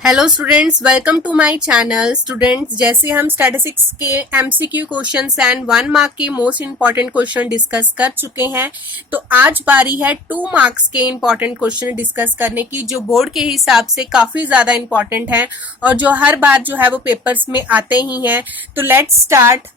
Hello students, welcome to my channel. Students, जैसे हम statistics के एमसीक्यू क्वेश्चंस एंड 1 मार्क के मोस्ट इंपॉर्टेंट क्वेश्चन डिस्कस कर चुके हैं, तो आज बारी है 2 मार्क्स के इंपॉर्टेंट क्वेश्चन डिस्कस करने की, जो बोर्ड के हिसाब से काफ़ी ज़्यादा इंपॉर्टेंट हैं और जो हर बार जो है वो पेपर्स में आते ही हैं। तो let's start.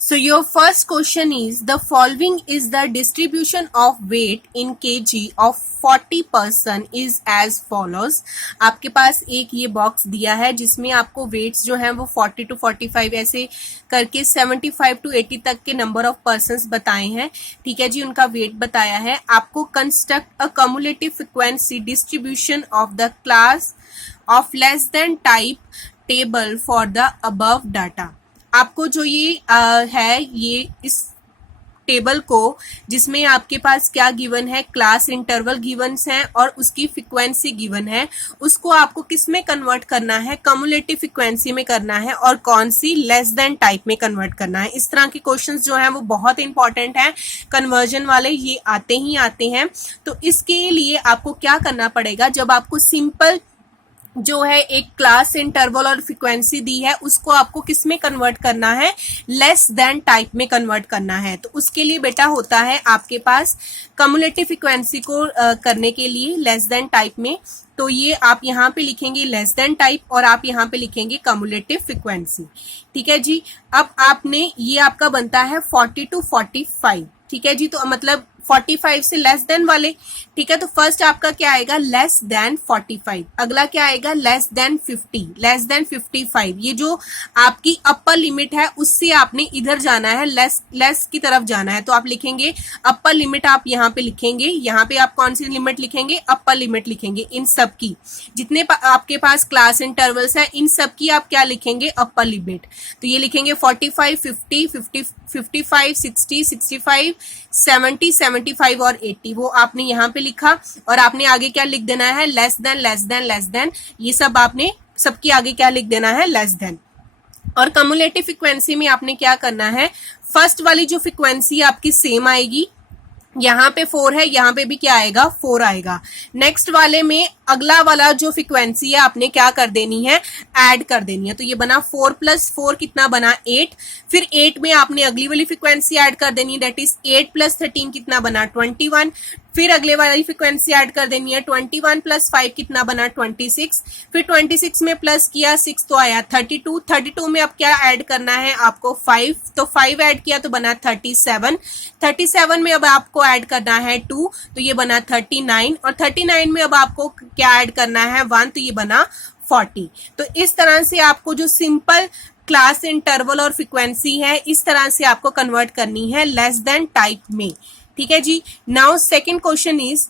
So your first question is, the following is the distribution of weight in kg of 40% is as follows। आपके पास एक ये बॉक्स दिया है जिसमें आपको वेट्स जो हैं वो 40 to 45 ऐसे करके 75 to 80 तक के नंबर ऑफ पर्सन्स बताए हैं। ठीक है जी, उनका वेट बताया है। आपको construct a cumulative frequency distribution of the class of less than type table for the above data. आपको जो ये है, ये इस टेबल को जिसमें आपके पास क्या गिवन है, क्लास इंटरवल गिवन्स हैं और उसकी फ्रीक्वेंसी गिवन है, उसको आपको किस में कन्वर्ट करना है, कम्युलेटिव फ्रीक्वेंसी में करना है और कौन सी, लेस देन टाइप में कन्वर्ट करना है। इस तरह के क्वेश्चंस जो हैं वो बहुत इंपॉर्टेंट हैं, कन्वर्जन वाले ये आते ही आते हैं। तो इसके लिए आपको क्या करना पड़ेगा, जब आपको सिंपल जो है एक क्लास इंटरवल और फ्रीक्वेंसी दी है, उसको आपको किस में कन्वर्ट करना है, लेस देन टाइप में कन्वर्ट करना है। तो उसके लिए बेटा होता है आपके पास कम्युलेटिव फ्रीक्वेंसी को करने के लिए लेस देन टाइप में, तो ये आप यहाँ पे लिखेंगे लेस देन टाइप और आप यहाँ पे लिखेंगे कम्युलेटिव फ्रीक्वेंसी। ठीक है जी। अब आपने ये आपका बनता है 40 to 45। ठीक है जी, तो मतलब 45 से लेस देन वाले। ठीक है, तो फर्स्ट आपका क्या आएगा, लेस देन 45। अगला क्या आएगा, लेस देन 50, लेस देन 55। ये जो आपकी अपर लिमिट है उससे आपने इधर जाना है, लेस की तरफ जाना है, तो आप लिखेंगे अपर लिमिट। आप यहाँ पे लिखेंगे, यहाँ पे आप कौन सी लिमिट लिखेंगे, अपर लिमिट लिखेंगे। इन सब की जितने आपके पास क्लास इंटरवल्स है, इन सब की आप क्या लिखेंगे, अपर लिमिट। तो ये लिखेंगे 45, 50, 55, 60, 65, 70, 75 और 80। वो आपने यहाँ पे लिखा और आपने आगे क्या लिख देना है, less than, less than, less than. ये सब आपने सबके आगे क्या लिख देना है, लेस देन। और कम्युलेटिव फ्रीक्वेंसी में आपने क्या करना है, फर्स्ट वाली जो फ्रीक्वेंसी आपकी सेम आएगी, यहाँ पे 4 है, यहाँ पे भी क्या आएगा, 4 आएगा। नेक्स्ट वाले में अगला वाला जो फ्रीक्वेंसी है आपने क्या कर देनी है, ऐड कर देनी है। तो ये बना 4 + 4 कितना बना, 8। फिर 8 में आपने अगली वाली फ्रीक्वेंसी ऐड कर देनी है, दैट इज 8 + 13 कितना बना, 21। फिर अगले वाली फ्रीक्वेंसी ऐड कर देनी है, 21 + 5 कितना बना, 26। फिर 26 में प्लस किया 6 तो आया 32। 32 में अब क्या ऐड करना है आपको, 5, तो 5 ऐड किया तो बना 37। 37 में अब आपको ऐड करना है 2, तो ये बना 39। और 39 में अब आपको क्या ऐड करना है, 1, तो ये बना 40। तो इस तरह से आपको जो सिंपल क्लास इंटरवल और फ्रीक्वेंसी है, इस तरह से आपको कन्वर्ट करनी है लेस देन टाइप में। ठीक है जी। Now second question is,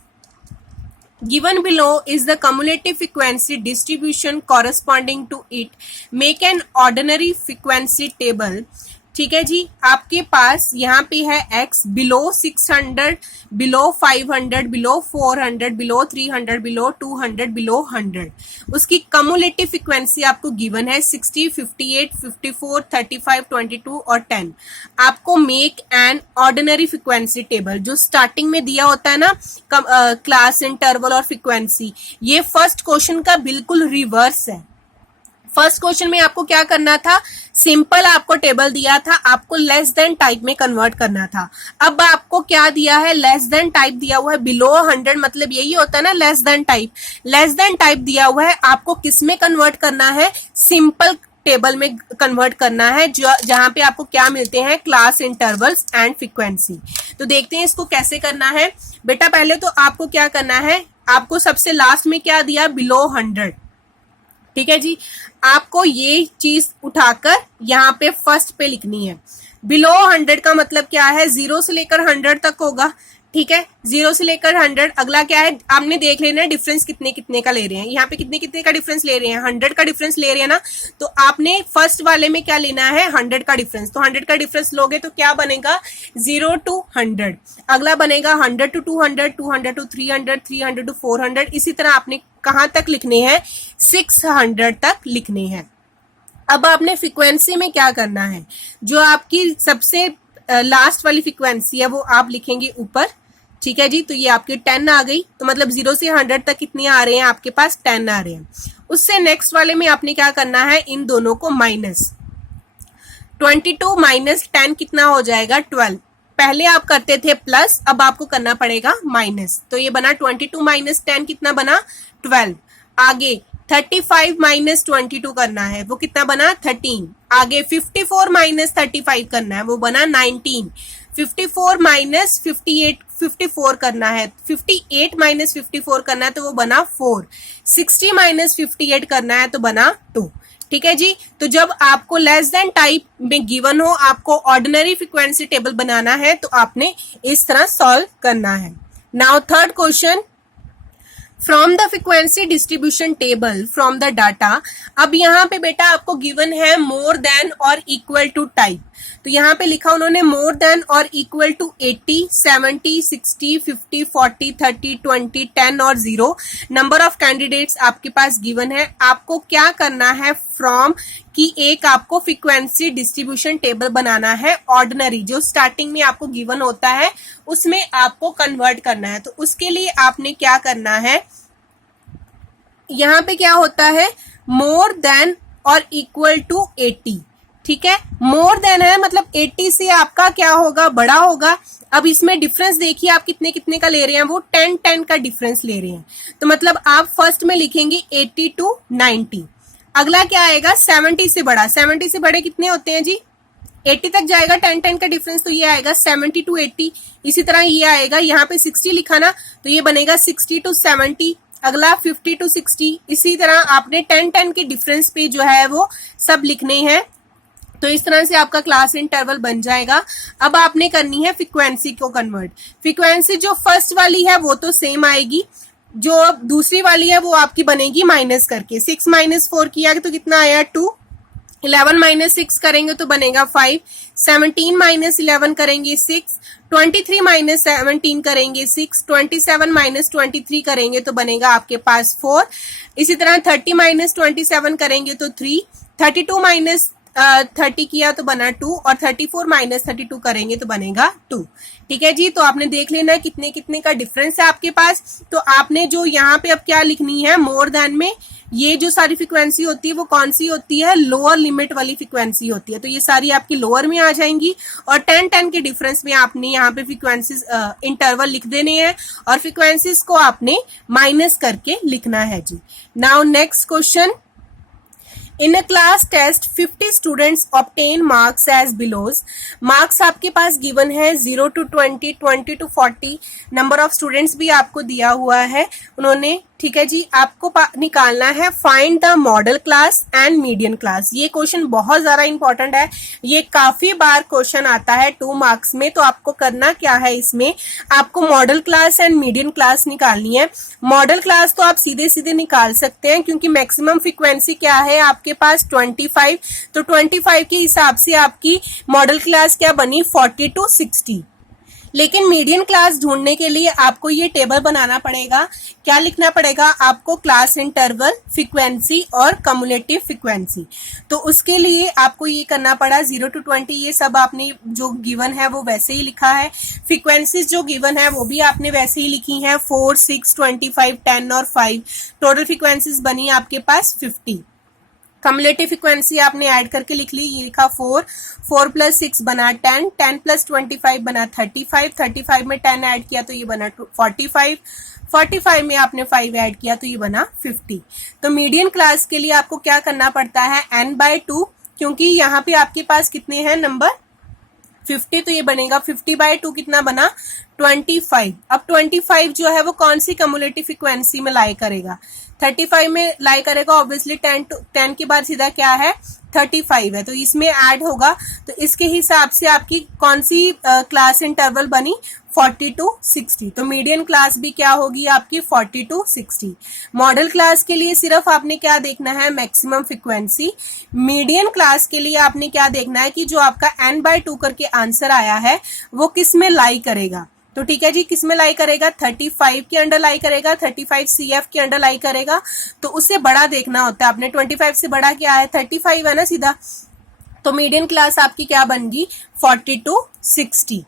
given below is the cumulative frequency distribution corresponding to it, make an ordinary frequency table। ठीक है जी, आपके पास यहाँ पे है x below 600, below 500, below 400, below 300, below 200, below 100। उसकी कम्युलेटिव फ्रीक्वेंसी आपको गिवन है 60, 58, 54, 35, 22 और 10। आपको make an ordinary frequency table, जो स्टार्टिंग में दिया होता है ना क्लास इंटरवल और फ्रीक्वेंसी, ये फर्स्ट क्वेश्चन का बिल्कुल रिवर्स है। फर्स्ट क्वेश्चन में आपको क्या करना था, सिंपल आपको टेबल दिया था, आपको लेस देन टाइप में कन्वर्ट करना था। अब आपको क्या दिया है, लेस देन टाइप दिया हुआ है, बिलो 100 मतलब यही होता है ना less than type. Less than type दिया हुआ है, आपको किस में कन्वर्ट करना है, सिंपल टेबल में कन्वर्ट करना है, जहां पे आपको क्या मिलते हैं, क्लास इंटरवल्स एंड फ्रीक्वेंसी। तो देखते हैं इसको कैसे करना है। बेटा पहले तो आपको क्या करना है, आपको सबसे लास्ट में क्या दिया, बिलो 100। ठीक है जी, आपको ये चीज उठाकर यहाँ पे फर्स्ट पे लिखनी है। बिलो 100 का मतलब क्या है, 0 से लेकर 100 तक होगा। ठीक है, 0 से लेकर 100। अगला क्या है, आपने देख लेना है डिफरेंस कितने कितने का ले रहे हैं, यहाँ पे कितने कितने का डिफरेंस ले रहे हैं, 100 का डिफरेंस ले रहे हैं ना। तो आपने फर्स्ट वाले में क्या लेना है, 100 का डिफरेंस। तो 100 का डिफरेंस लोगे तो क्या बनेगा, 0 to 100। अगला बनेगा 100 to 200, 200 to 300, 300 to 400। इसी तरह आपने कहाँ तक लिखने हैं, 600 तक लिखने हैं। अब आपने फ्रीक्वेंसी में क्या करना है, जो आपकी सबसे लास्ट वाली फ्रीक्वेंसी है वो आप लिखेंगे ऊपर। ठीक है जी। तो ये आपकी 10 आ गई, तो मतलब 0 से 100 तक कितने आ रहे हैं आपके पास, 10 आ रहे हैं। उससे नेक्स्ट वाले में आपने क्या करना है, इन दोनों को माइनस, 22 माइनस 10 कितना हो जाएगा, 12। पहले आप करते थे प्लस, अब आपको करना पड़ेगा माइनस, तो ये बना 22 माइनस 10 कितना बना, 12। आगे 35 माइनस 22 करना है, वो कितना बना, 13। आगे 54 माइनस 35 करना है, वो बना 19। 54 माइनस 54 करना है, 58 माइनस 54 करना है, तो वो बना 4। 60 माइनस 58 करना है, तो बना 2। ठीक है जी। तो जब आपको लेस देन टाइप में गिवन हो, आपको ऑर्डिनरी फ्रीक्वेंसी टेबल बनाना है, तो आपने इस तरह सॉल्व करना है। Now third question, from the frequency distribution table from the data. अब यहाँ पे बेटा आपको गिवन है मोर देन और इक्वल टू टाइप, तो यहाँ पे लिखा उन्होंने मोर देन और इक्वल टू 80, 70, 60, 50, 40, 30, 20, 10 और 0 नंबर ऑफ कैंडिडेट्स आपके पास गिवन है। आपको क्या करना है, फ्रॉम की एक आपको फ्रीक्वेंसी डिस्ट्रीब्यूशन टेबल बनाना है, ऑर्डिनरी जो स्टार्टिंग में आपको गिवन होता है उसमें आपको कन्वर्ट करना है। तो उसके लिए आपने क्या करना है, यहाँ पे क्या होता है, मोर देन और इक्वल टू 80, ठीक है। मोर देन है मतलब 80 से आपका क्या होगा, बड़ा होगा। अब इसमें डिफरेंस देखिए आप कितने कितने का ले रहे हैं, वो 10 का डिफरेंस ले रहे हैं, तो मतलब आप फर्स्ट में लिखेंगे 80 टू 90। अगला क्या आएगा, 70 से बड़ा, 70 से बड़े कितने होते हैं जी, 80 तक जाएगा, 10 का डिफरेंस, तो ये आएगा 70 टू 80। इसी तरह ये आएगा, यहाँ पे 60 लिखा ना, तो ये बनेगा 60 टू 70। अगला 50 टू 60। इसी तरह आपने 10 के डिफरेंस पे जो है वो सब लिखने हैं। तो इस तरह से आपका क्लास इंटरवल बन जाएगा। अब आपने करनी है फ्रीक्वेंसी को कन्वर्ट। फ्रीक्वेंसी जो फर्स्ट वाली है वो तो सेम आएगी, जो दूसरी वाली है वो आपकी बनेगी माइनस करके। 6 माइनस 4 किया तो कितना आया, 2। 11 माइनस 6 करेंगे तो बनेगा 5। 17 माइनस 11 करेंगे 6। 23 माइनस 17 करेंगे 6। 27 माइनस 23 करेंगे तो बनेगा आपके पास 4। इसी तरह 30 माइनस 27 करेंगे तो 3। 32 माइनस 30 किया तो बना 2, और 34 माइनस 32 करेंगे तो बनेगा 2। ठीक है जी। तो आपने देख लेना कितने कितने का डिफरेंस है आपके पास। तो आपने जो यहाँ पे अब क्या लिखनी है, मोर देन में ये जो सारी फ्रीक्वेंसी होती है वो कौन सी होती है, लोअर लिमिट वाली फ्रीक्वेंसी होती है, तो ये सारी आपकी लोअर में आ जाएंगी। और 10 के डिफरेंस में आपने यहाँ पे फ्रीक्वेंसीज इंटरवल लिख देने हैं, और फ्रीक्वेंसीज को आपने माइनस करके लिखना है जी। Now next question, in a class test 50 students obtain marks as belows. Marks आपके पास गिवन है 0 to 20, 20 to 40। Number of students भी आपको दिया हुआ है उन्होंने, ठीक है जी। आपको निकालना है find the model class and median class. ये क्वेश्चन बहुत ज्यादा इंपॉर्टेंट है, ये काफी बार क्वेश्चन आता है 2 मार्क्स में। तो आपको करना क्या है, इसमें आपको model class and median class निकालनी है। मॉडल क्लास तो आप सीधे सीधे निकाल सकते हैं, क्योंकि मैक्सिमम फ्रीक्वेंसी क्या है आपके पास 25, तो 25 के हिसाब से आपकी मॉडल क्लास क्या बनी, 40 टू 60। लेकिन मीडियन क्लास ढूंढने के लिए आपको ये टेबल बनाना पड़ेगा। क्या लिखना पड़ेगा आपको, क्लास इंटरवल, फ्रीक्वेंसी और कम्युलेटिव फ्रीक्वेंसी। तो उसके लिए आपको ये करना पड़ा 0 टू 20, ये सब आपने जो गिवन है वो वैसे ही लिखा है। फ्रीक्वेंसीज जो गिवन है वो भी आपने वैसे ही लिखी है, 4, 6, 25, 10 और 5। टोटल फ्रीक्वेंसीज बनी आपके पास 50। कम्युलेटिव फ्रीक्वेंसी आपने ऐड करके लिख ली, ये लिखा 4, 4 प्लस 6 बना 10, 10 प्लस 25 बना 35, 35 में 10 ऐड किया तो ये बना 45, 45 में आपने 5 ऐड किया तो ये बना 50। तो मीडियन क्लास के लिए आपको क्या करना पड़ता है, n/2, क्योंकि यहाँ पे आपके पास कितने हैं नंबर, 50, तो ये बनेगा 50/2 कितना बना, 25। अब 25 जो है वो कौन सी कम्युलेटिव फ्रीक्वेंसी में लाई करेगा, 35 में लाई करेगा। ऑब्वियसली 10 के बाद सीधा क्या है, 35 है, तो इसमें ऐड होगा। तो इसके हिसाब से आपकी कौन सी क्लास इंटरवल बनी, 40 टू 60। तो मीडियन क्लास भी क्या होगी आपकी, 40 टू 60। मॉडल क्लास के लिए सिर्फ आपने क्या देखना है, मैक्सिमम फ्रीक्वेंसी। मीडियन क्लास के लिए आपने क्या देखना है कि जो आपका n/2 करके आंसर आया है वो किस में लाई करेगा। तो ठीक है जी, किस में लाई करेगा, 35 के अंडर लाई करेगा, 35 CF के अंडर लाई करेगा। तो उससे बड़ा देखना होता है आपने, 25 से बड़ा क्या है, 35 है ना सीधा। तो मीडियन क्लास आपकी क्या बन गई, 40 to 60।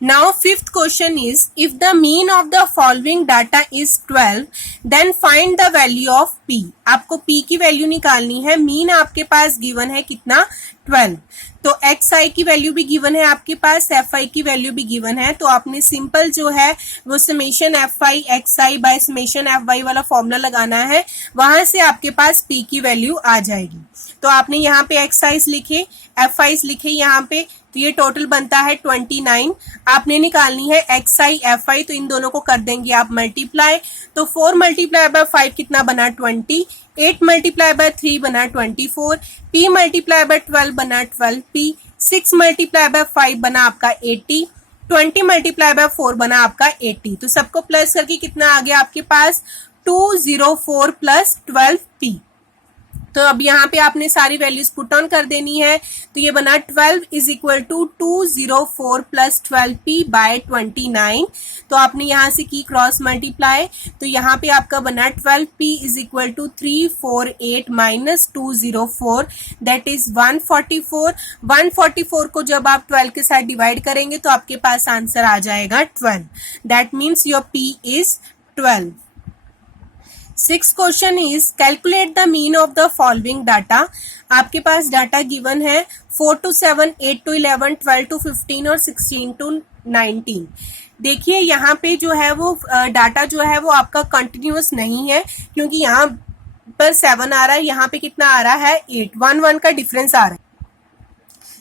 Now fifth question is, if the mean of the following data is 12, then find the value of p. आपको p की वैल्यू निकालनी है. मीन आपके पास गिवन है कितना, 12. तो xi की वैल्यू भी गिवन है आपके पास, fi की वैल्यू भी गिवन है. तो आपने सिंपल जो है वो summation fi xi by summation fy वाला फॉर्मूला लगाना है. वहां से आपके पास p की वैल्यू आ जाएगी. तो आपने यहाँ पे xi लिखे, fi लिखे यहाँ पे, तो ये टोटल बनता है 29. आपने निकालनी है xi fi, तो इन दोनों को कर देंगे आप मल्टीप्लाई. तो 4 मल्टीप्लाई बाय 5 कितना बना, 20. 8 मल्टीप्लाई बाय 3 बना 24. p मल्टीप्लाई बाय 12 बना 12p. 6 मल्टीप्लाई बाय 5 बना आपका 80. 20 मल्टीप्लाई बाय 4 बना आपका 80. तो सबको प्लस करके कितना आ गया आपके पास, 204 प्लस 12p. तो अब यहाँ पे आपने सारी वैल्यूज पुट ऑन कर देनी है. तो ये बना 12 is equal to 204 plus 12p by 29. तो आपने यहाँ से की क्रॉस मल्टीप्लाई. तो यहाँ पे आपका बना 12p is equal to 348 minus 204, that is 144. 144 को जब आप 12 के साथ डिवाइड करेंगे तो आपके पास आंसर आ जाएगा 12. That means your p is 12. Six question is, calculate the mean of the following data. आपके पास डाटा गिवन है 4 to 7, 8 to 11, 12 to 15 और 16 to 19. देखिए यहाँ पे जो है वो डाटा जो है वो आपका कंटिन्यूअस नहीं है, क्योंकि यहाँ पर 7 आ रहा है, यहाँ पे कितना आ रहा है 8, 1 का डिफरेंस आ रहा है.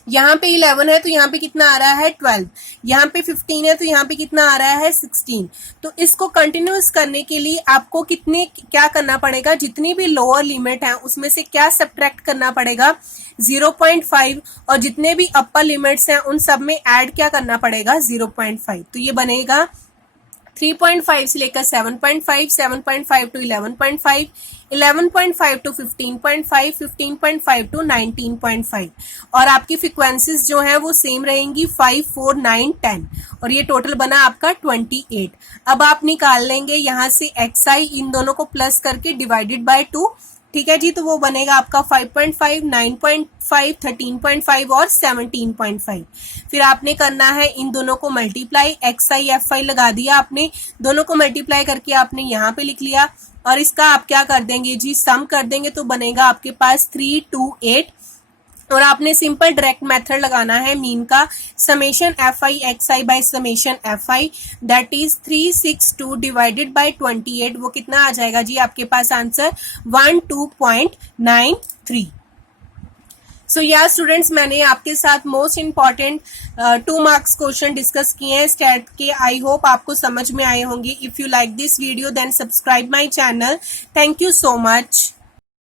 यहाँ पे 11 है तो यहाँ पे कितना आ रहा है 12. यहाँ पे 15 है तो यहाँ पे कितना आ रहा है 16. तो इसको कंटिन्यूस करने के लिए आपको क्या करना पड़ेगा, जितनी भी लोअर लिमिट है उसमें से क्या सब्ट्रैक्ट करना पड़ेगा, 0.5. और जितने भी अपर लिमिट्स हैं उन सब में ऐड क्या करना पड़ेगा, 0.5. तो ये बनेगा 3.5 से लेकर 7.5, 7.5 टू 11.5, 11.5 टू 15.5, 15.5 टू 19.5. और आपकी फ्रीक्वेंसीज जो है वो सेम रहेंगी 5, 4, 9, 10. और ये टोटल बना आपका 28. अब आप निकाल लेंगे यहाँ से xi, इन दोनों को प्लस करके डिवाइडेड बाय 2. ठीक है जी, तो वो बनेगा आपका 5.5, 9.5, 13.5 और 17.5. फिर आपने करना है इन दोनों को मल्टीप्लाई, xi fi लगा दिया आपने, दोनों को मल्टीप्लाई करके आपने यहाँ पे लिख लिया. और इसका आप क्या कर देंगे जी, सम कर देंगे तो बनेगा आपके पास 328. और आपने सिंपल डायरेक्ट मेथड लगाना है मीन का, summation fi xi by summation fi, that is 362 divided by 28. वो कितना आ जाएगा जी आपके पास आंसर, 12.93. सो या स्टूडेंट्स, मैंने आपके साथ most important 2 marks question discuss किए हैं स्टैट के. आई होप आपको समझ में आए होंगे. If you like this video then subscribe my channel. Thank you so much.